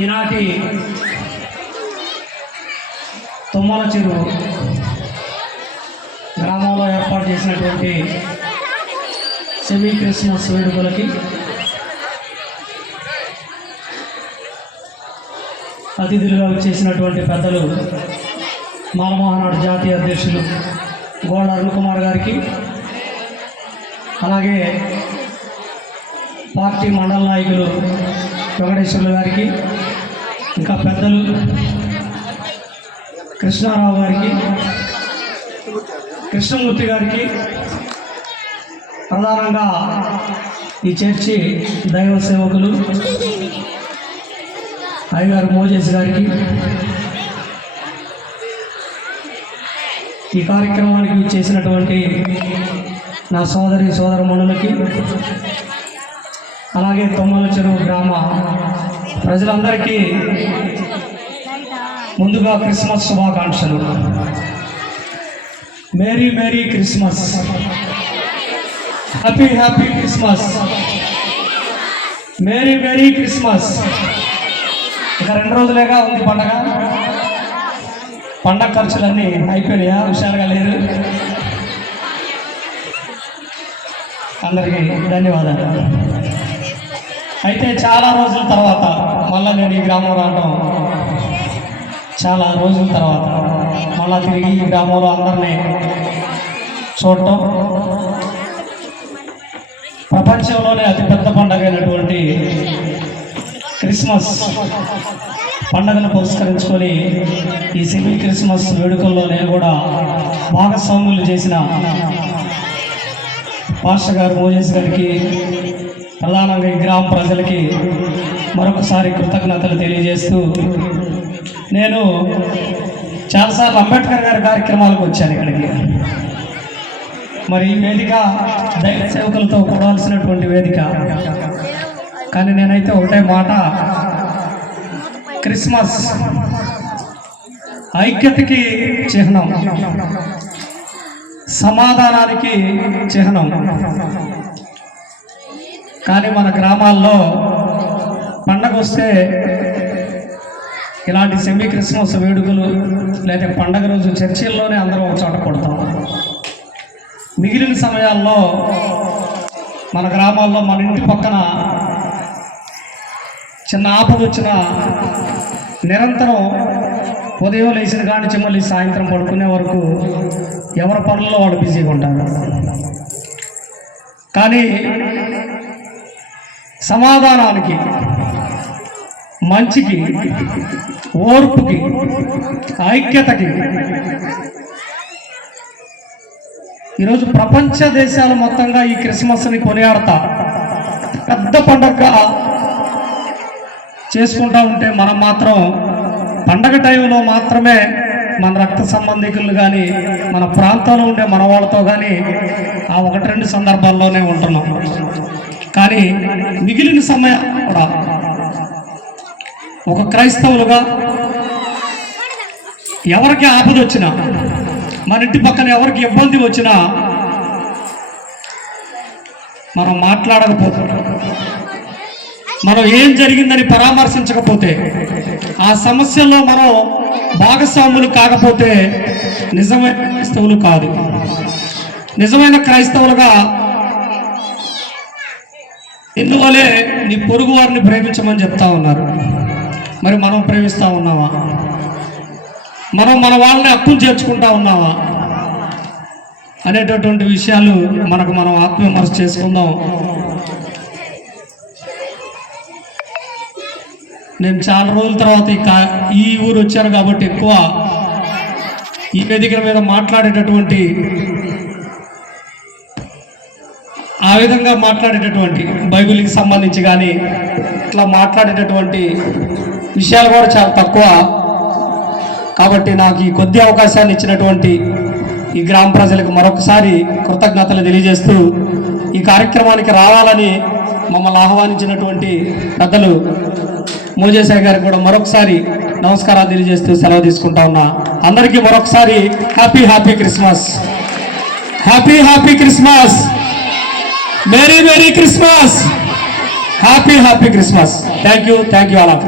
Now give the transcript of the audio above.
ఈనాటి తుమ్మల చెరువు గ్రామంలో ఏర్పాటు చేసినటువంటి సెమీ క్రిస్మస్ వేడుకలకి అతిథులుగా చేసినటువంటి పెద్దలు మాలమోహనాడు జాతీయ అధ్యక్షులు గోడ అరుణ్ కుమార్ గారికి అలాగే పార్టీ మండల నాయకులు వెంకటేశ్వర్లు గారికి ఇంకా పెద్దలు కృష్ణారావు గారికి కృష్ణమూర్తి గారికి ప్రధానంగా ఈ చర్చి దైవ సేవకులు అయ్యగారు మోజేస్ గారికి ఈ కార్యక్రమానికి చేసినటువంటి నా సోదరి మనులకి అలాగే తొమ్మల చెరువు గ్రామ ప్రజలందరికీ ముందుగా క్రిస్మస్ శుభాకాంక్షలు merry merry Christmas happy happy Christmas merry merry Christmas ఇక రెండు రోజులేగా ఉంది పండగ పండగ ఖర్చులన్నీ అయిపోయినాయా హుషారుగా లేరు అందరికీ ధన్యవాదాలు అయితే చాలా రోజుల తర్వాత మళ్ళీ నేను ఈ గ్రామం రావడం చాలా రోజుల తర్వాత మళ్ళా తిరిగి ఈ గ్రామంలో అందరినీ చూడటం ప్రపంచంలోనే అతిపెద్ద పండుగ అయినటువంటి క్రిస్మస్ పండుగను పురస్కరించుకొని ఈ సివిల్ క్రిస్మస్ వేడుకల్లో నేను కూడా భాగస్వాములు చేసిన పాస్టర్ గారు మోజేస్ గారికి ప్రధానంగా ఈ గ్రామ ప్రజలకి మరొకసారి కృతజ్ఞతలు తెలియజేస్తూ నేను చాలాసార్లు అంబేద్కర్ గారి కార్యక్రమాలకు వచ్చాను ఇక్కడికి మరి ఈ వేదిక దైవ సేవకులతో కూడాల్సినటువంటి వేదిక కానీ నేనైతే ఒకటే మాట క్రిస్మస్ ఐక్యతకి చిహ్నం సమాధానానికి చిహ్నం కానీ మన గ్రామాల్లో పండగ వస్తే ఇలాంటి సెమీ క్రిస్మస్ వేడుకలు లేదా పండగ రోజు చర్చిల్లోనే అందరం ఒక చోట కొడతాం మిగిలిన సమయాల్లో మన గ్రామాల్లో మన ఇంటి పక్కన చిన్న ఆపద వచ్చిన నిరంతరం ఉదయం లేచిన కానీ నుంచి మళ్ళీ సాయంత్రం పడుకునే వరకు ఎవరి పనుల్లో వాళ్ళు బిజీగా ఉంటారు కానీ సమాధానానికి మంచికి ఓర్పుకి ఐక్యతకి ఈరోజు ప్రపంచ దేశాలు మొత్తంగా ఈ క్రిస్మస్ని కొనియాడతా పెద్ద పండగ చేసుకుంటా ఉంటే మనం మాత్రం పండగ టైంలో మాత్రమే మన రక్త సంబంధికులు కానీ మన ప్రాంతంలో ఉండే మన వాళ్ళతో కానీ ఆ ఒకటి రెండు సందర్భాల్లోనే ఉంటున్నాం కానీ మిగిలిన సమయం కూడా ఒక క్రైస్తవులుగా ఎవరికి ఆపద వచ్చినా మన ఇంటి పక్కన ఎవరికి ఇబ్బంది వచ్చినా మనం మాట్లాడకపోతే మనం ఏం జరిగిందని పరామర్శించకపోతే ఆ సమస్యల్లో మనం భాగస్వాములు కాకపోతే నిజమైన క్రైస్తవులు కాదు నిజమైన క్రైస్తవులుగా ఎందువలే నీ పొరుగు వారిని ప్రేమించమని చెప్తా ఉన్నారు మరి మనం ప్రేమిస్తూ ఉన్నావా మనం మన వాళ్ళని అప్పులు చేర్చుకుంటా ఉన్నావా అనేటటువంటి విషయాలు మనకు మనం ఆత్మవిమర్శ చేసుకుందాం నేను చాలా రోజుల తర్వాత ఈ ఊరు వచ్చాను కాబట్టి ఎక్కువ ఈ వేదికల మీద మాట్లాడేటటువంటి ఆ విధంగా మాట్లాడేటటువంటి బైబిల్కి సంబంధించి కానీ ఇట్లా మాట్లాడేటటువంటి విషయాలు కూడా చాలా తక్కువ కాబట్టి నాకు ఈ కొద్ది అవకాశాన్ని ఇచ్చినటువంటి ఈ గ్రామ ప్రజలకు మరొకసారి కృతజ్ఞతలు తెలియజేస్తూ ఈ కార్యక్రమానికి రావాలని మమ్మల్ని ఆహ్వానించినటువంటి పెద్దలు మోజేశాయి గారికి కూడా మరొకసారి నమస్కారాలు తెలియజేస్తూ సెలవు తీసుకుంటా ఉన్నా అందరికీ మరొకసారి happy happy Christmas happy happy Christmas Merry Christmas. Happy Christmas. Thank you all.